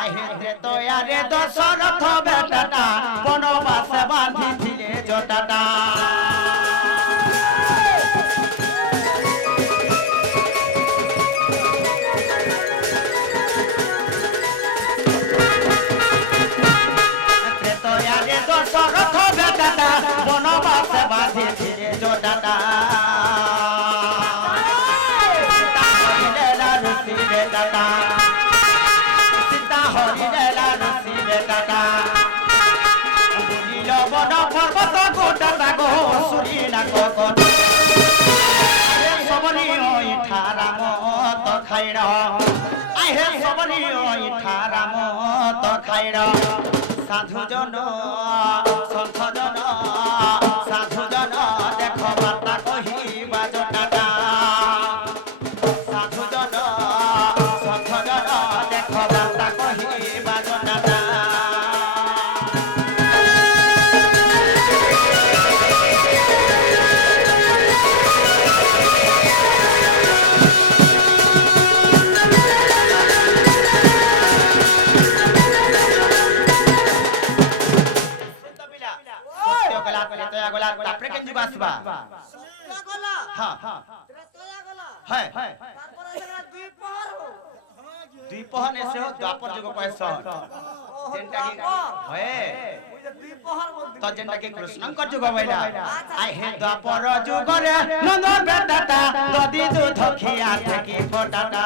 আহে তো আরে দশরথ বেটাটা বনবাসে বাঁধিছিলে জটাটা দশরথ বেটাটা বনবাসে বাঁধিছিলে জটাটা সীতা হরিলেলা ঋষি বেটাটা বুলিল বন পর্বত গোটাটা গো সুরি না ককট সবনি ওইঠা রাম তো খাইর আহে সবনি ওইঠা রাম তো খাইর সাধুজন সন্থজন সাধুজন দেখ বার্তা কহিবা জটাটা সাধুজন সন্থজন দেখ বার্তা কহিবা জটাটা তারপরে কেন যুগ আসবা দুই পহর এসে দ্বাপর যুগ পয়সা তো যেটা কি কৃষ্ণঙ্কর যুগ বইলা আই হে দ্বাপর যুগরে নন্দ বেটাটা দদি দুধ খিয়া থেকে ফটাটা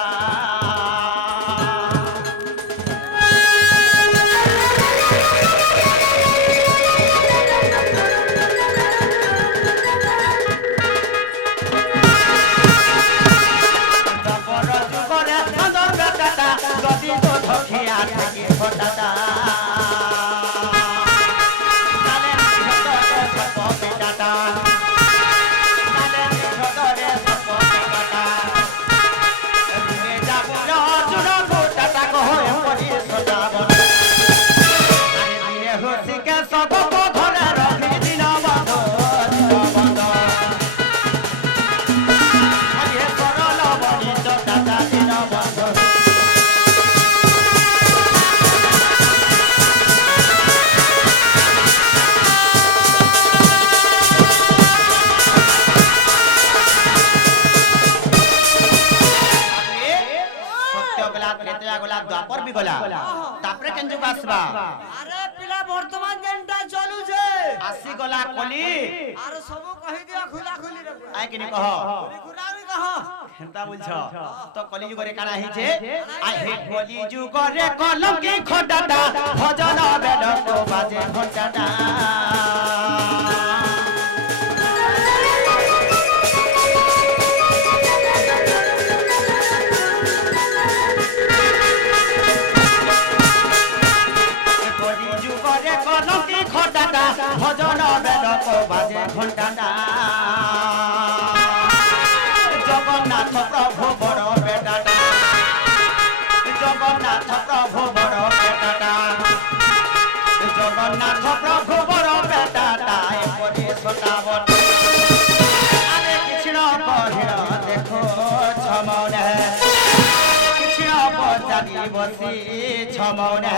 দ্বাপর বি গলা তারপরে কেন যুগ আসবা আরে পিলা বর্তমান যেনটা চলুছে আসি গলা কলি আর সব কহি দিও খুলা খুলি রে আই কিনি কহ খুলাবি কহ হেনতা বুঝছ তো কলি যুগরে কানা হিছে আই হে কলি যুগরে কলঙ্কি খটাটা ভজন বেদক বাজে ঘটাটা ভজন বেদক বাজে ঘণ্টাটা জগন্নাথ প্রভু বড় বেটাটা জগন্নাথ প্রভু বড় বেটাটা জগন্নাথ প্রভু বড় বেটাটা এপরি সতাবন আরে কৃষ্ণ কহিল দেখো ছমনে কৃষ্ণ পচারি বসি ছমনে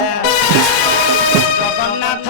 জগন্নাথ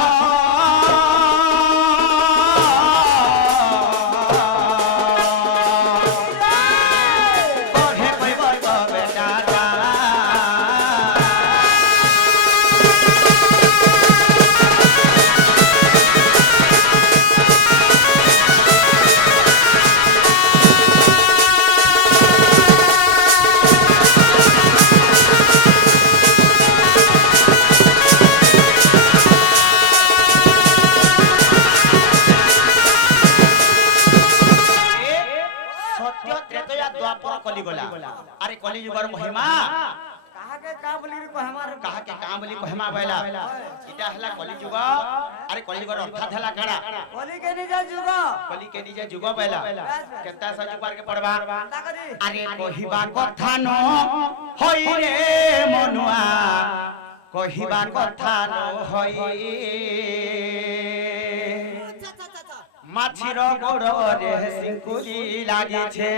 अरे कली जुगर महिमा काहाके का बोली रे कहमार काहाके का बोली कहमा बैला इटा हला कली जुग अरे कली जुगर अर्थात हला काडा कली के निजे जुग बैला केता सा जुगार के पड़बा ता करी अरे कहिबा कथा न होई रे मनुआ कहिबा कथा न होई माछिर गोड़ रे सिंकुली लागिछे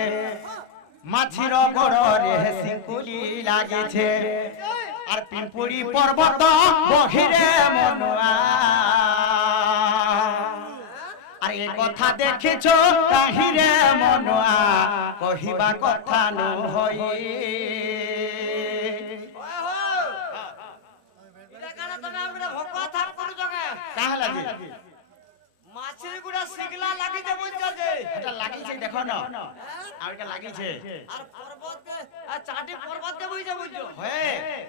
माछिर गोड़ रे सिंकुली लागिछे আর পিম্পুড়ি পর্বত বহিরে মনুয়া আর এই কথা দেখেছো কাহিরে মনুয়া কহিবা কথা নহই এটা কানা তুমি আমরে ভকওয়া থাপ করু জগে কাহা লাগি মাছের গুড়া শিগলা লাগিছে বুঝছো যে এটা লাগিছে দেখো না আর এটা লাগিছে আর পর্বতে আর চাটি পর্বতে বুঝছো বুঝছো হে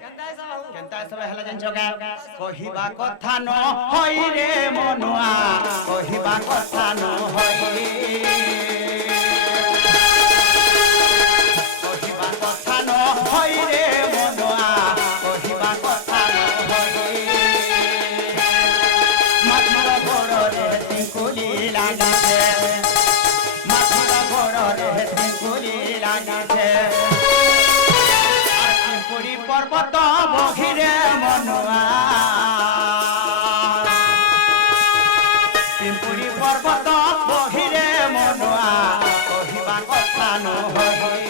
কেনতা এসা বাবু কেনতা সবে হেলা জানছো কা কহিবা কথা নহই রে মনুয়া কহিবা কথা নহই কহিবা কথা নহই রে মনুয়া কহিবা কথা নহই মাথুর ঘরে তিকুলি লাগিছে মাথুর ঘরে তিকুলি লাগিছে আর পিম্পুড়ি পর্বত বহিরে মনুয়া পিম্পুড়ি পর্বত বহিরে মনুয়া কহিবা কথা নহই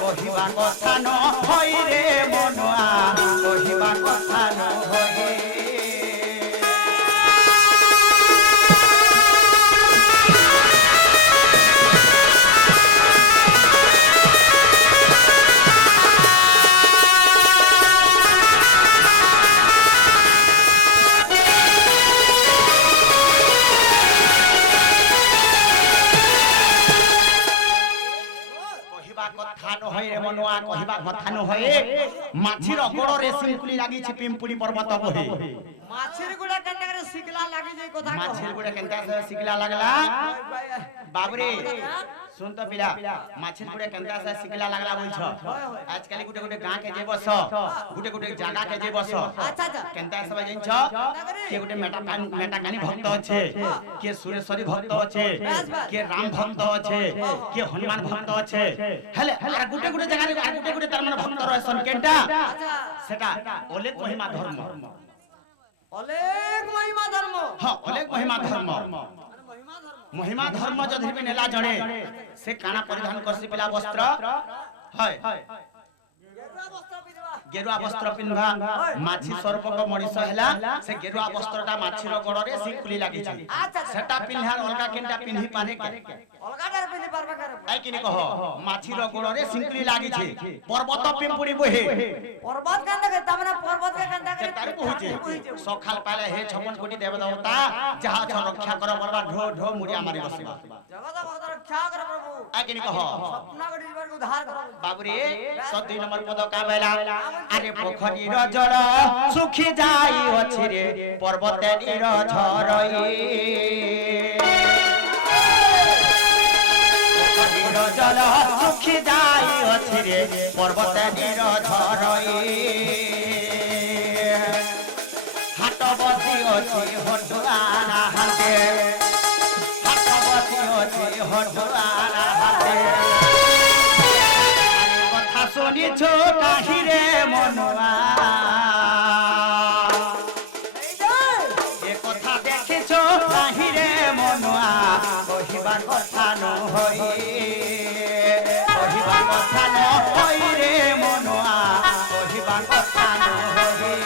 কহিবা কথা নহই রে মনুয়া কহিবা কথা নহই কহিবা কথা নহই রে মনুয়া কহিবা কথা নহই মাছির অগড়রে শিঙ্কুলি লাগিছে পিম্পুড়ি পর্বত বহি মাছের গুড়া কেনতা করে শিগলা লাগিছে কথা কহ মাছির গুড়ে কেনতা শিকলা লাগলা বাবরে শুন তো পিলা মাছির গুড়ে কেনতা শিকলা লাগলা বলছ আজকাল গুটে গুটে গাঁ কে যে বস গুটে গুটে জায়গা কে যে বস আচ্ছা আচ্ছা কেনতা সব জানছ কে গুটে মেটা কানি ভক্ত আছে কে সুরেশ্বরী ভক্ত আছে কে রাম ভক্ত আছে কে হনুমান ভক্ত আছে হেলে আর গুটে গুটে জায়গা আর গুটে গুটে তার মানে ভক্ত রয়েছেন কেনটা আচ্ছা সেটা অলেক মহিমা ধর্ম অলেক মহিমা ধর্ম হ্যাঁ অলেক মহিমা ধর্ম মানে মহিমা ধর্ম মহিমা ধর্ম যদি বি নেলা জনে সে কানা পরিধান করছি পিলা বস্ত্র হয় গেরুয়া বস্ত্র পিনবা গেরুয়া বস্ত্র পিনবা মাছি সর্পক মଣିଷ হেলা সে গেরুয়া বস্ত্রটা মাছির গড়রে শিঙ্কুলি লাগিছে আচ্ছা সেটা পিনহার অলগা কেনটা পিনহি পারে কে অলগাটার পিনি পারবা করে আই কিনি কহ মাছির গড়রে শিঙ্কুলি লাগিছে পর্বত পিম্পুড়ি বহে পর্বত কেনতা করে তার মানে পর্বত কে কেনতা করে তার পৌঁছে সকাল পালে হে 56 কোটি দেবদেবতা যাহা রক্ষা কর বলবা ঢো ঢো মুড়িয়া মারি বসিবা জগত ভক্ত রক্ষা করে প্রভু আই কিনি কহ স্বপ্ন করে জীবন উদ্ধার করো বাবুরে 102 নম্বর পদ কাবেলা আরে পোখরীর জল সুখী যাই ଅଛି রে পর্বতে নীর ঝরই পোখরীর জল সুখী যাই ଅଛି রে পর্বতে নীর ঝরই হাট বসি ଅଛି হটুয়ানা হাতে হাট বসি ଅଛି হটুয়ানা হাতে কথা শুনিছ কাহিরে মনুয়া এ কথা দেখেছ কাহিরে মনুয়া কহিবা কথা নহই কহিবা কথা নহই রে মনুয়া কহিবা কথা নহই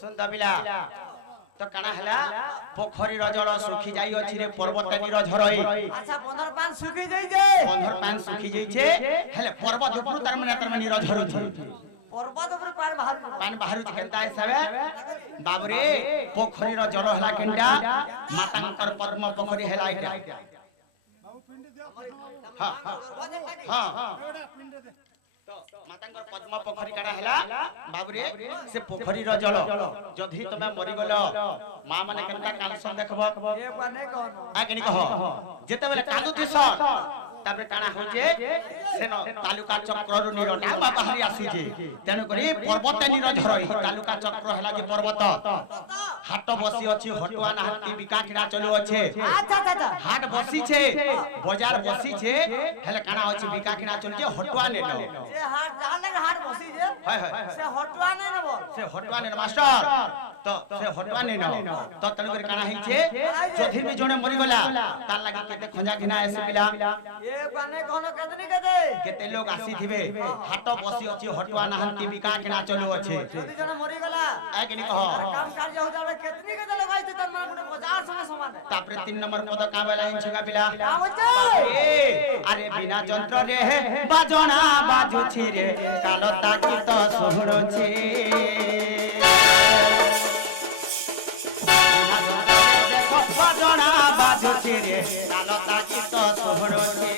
सुंदबिला तो काना हला पोखरी रजल सुखी जाई अछि रे पर्वत नीर झरई अच्छा बंदर पान सुखी जाई जे बंदर पान सुखी जाई छे हेले पर्वत ऊपर तार माने नीर झरु छे पर्वत ऊपर पान बाहरु केनता हिसाबे बाबरे पोखरी र जल हला केनटा मातांकर पद्म पोखरी हला इटा हां हां हां तो मातांकर पद्म पोखरी काडा हला बाबरे से पोखरी र जल जधी तमे मरि गलो मां माने केनता कांसन देखबो ए पाने कोन आ केनी कह जेते बेले कांदुथिस তারপরে কানা হচ্ছে সেন তালুকা চক্রর নিরটা বাহারি আসুছে তেণু করে পর্বত নির ঝরই তালুকা চক্র হেলা যে পর্বত হাট বসি ଅଛି হটুয়া না হাতি বিকা কিনা চলু আছে আচ্ছা আচ্ছা হাট বসিছে বাজার বসিছে হেলে কানা আছে বিকা কিনা চলছে হটুয়া নেল যে হাট জানে হাট বসি যে হয় হয় সে হটুয়া নে নেব সে হটুয়া নেল মাস্টার তো সে হটুয়া নেল তো তেণু করে কানা হইছে যদি বি জনে মরি গলা তার লাগি কেতে খঞ্জা ঘিনা এসে পিলা এ কানে কোন কেতনি কেতে কেতে লোক আসি থিবে হাট বসি ଅଛି হটুয়া না হাতি বিকা কিনা চলু আছে যদি জন মরি গলা একনি কহ কাম কার্য হতে কেতনি কেতে লগাইতে তার মানে গুটে 50 সময় সমান তারপরে 3 নম্বর পদ কাবেলা ইনছুকা পিলা কাম হচ্ছে আরে বিনা যন্ত্র রে বাজনা বাজুছি রে কালতা গীত শুনুছি বাজনা বাজুছি রে কালতা গীত শুনুছি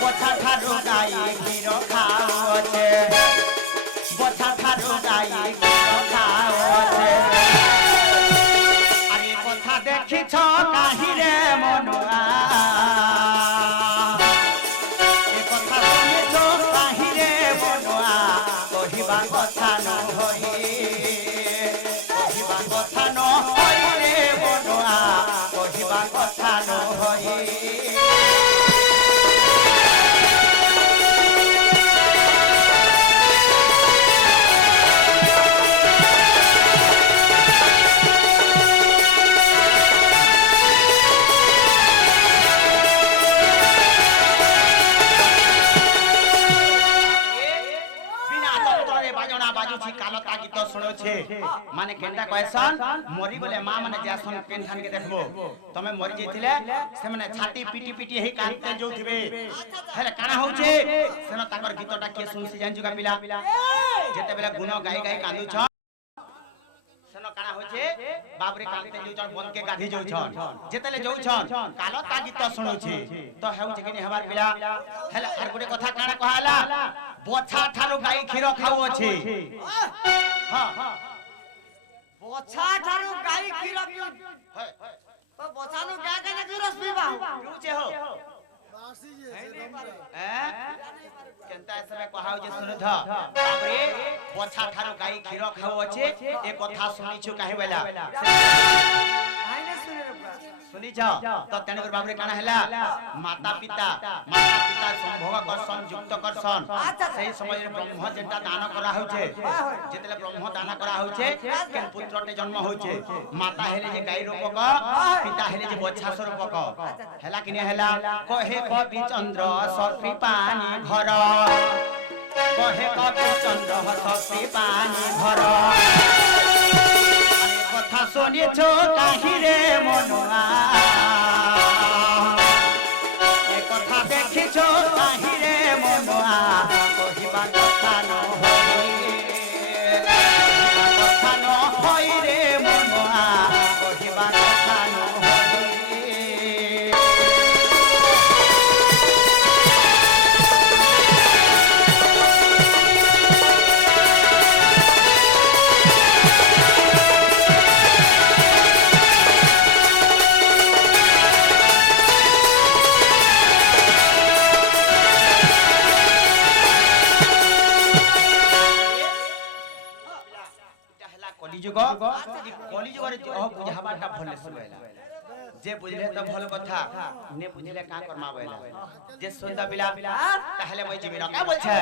বছা ঠারু গাই ক্ষীর খাওছে বছা ঠারু গাই ক্ষীর খাওছে আরে কথা দেখিছ কাহিরে মনুয়া এ কথা শুনিছ কাহিরে মনুয়া কহিবা কথা নহই কহিবা কথা নহই রে মনুয়া কহিবা কথা নহই কালতা গীত শুনুছে মানে কেনটা কয়সন মরি গলে মা মানে যাসন পেন ধান কে দেখবো তুমি মরি যাইতিলে সে মানে ছাতি পিটি পিটি হেই কাঁদতে যাউথিবে হেলে কানা হউছে সেন তাকর গীতটা কে শুনছি জানছু কা পিলা যেতে বেলা গুণ গাই গাই কাঁদুছ সেন কানা হইছে বাবরে কাঁদতে যাউছন বনকে গাধি যাউছন যেতেলে যাউছন কালতা গীত শুনুছে তো হেউছে কিনি হেবার পিলা হেলে আর গুটে কথা কানা কহালা বছা ঠারু গাই ক্ষীর খাও আছে হ্যাঁ বছা ঠারু গাই ক্ষীর পিউ তো বছানু গা কেনে ক্ষীরস পিবা পিউছে হো কেনতা এসবে কহাও যে শুনুথ বাবরে বছা ঠারু গাই ক্ষীর খাও আছে এ কথা শুনিছু কাহে বেলা আইনে শুনে রে শুনিছ তো তেনে করে বাবরে কানা হেলা মাতা পিতা সম্ভোগ করছন যুক্ত করছন সেই সময় ব্রহ্ম যেটা দান করা হইছে যেতেলে ব্রহ্ম দান করা হইছে কেন পুত্রতে জন্ম হইছে মাতা হেলে যে গাই রূপক পিতা হেলে যে বচ্ছা স্বরূপক হেলা কিনে হেলা কহে কবি চন্দ্র সফি পানি ঘর কহে কবি চন্দ্র সফি পানি ঘর কথা শুনিছ কাহিরে মনুয়া এ কথা দেখিছ কাহিরে মনুয়া কহিবা কথা নহই কথা নহই রে মনুয়া কহিবা কথা নহই কলিযুগ কলিযুগরে বুঝাবাটা ভলে শুয়েলা যে বুঝলে তো ভাল কথা নে বুঝলে কা করমা বইলা যে সন্ধ্যা বিলা তাহলে মই জিবি না কা বলছে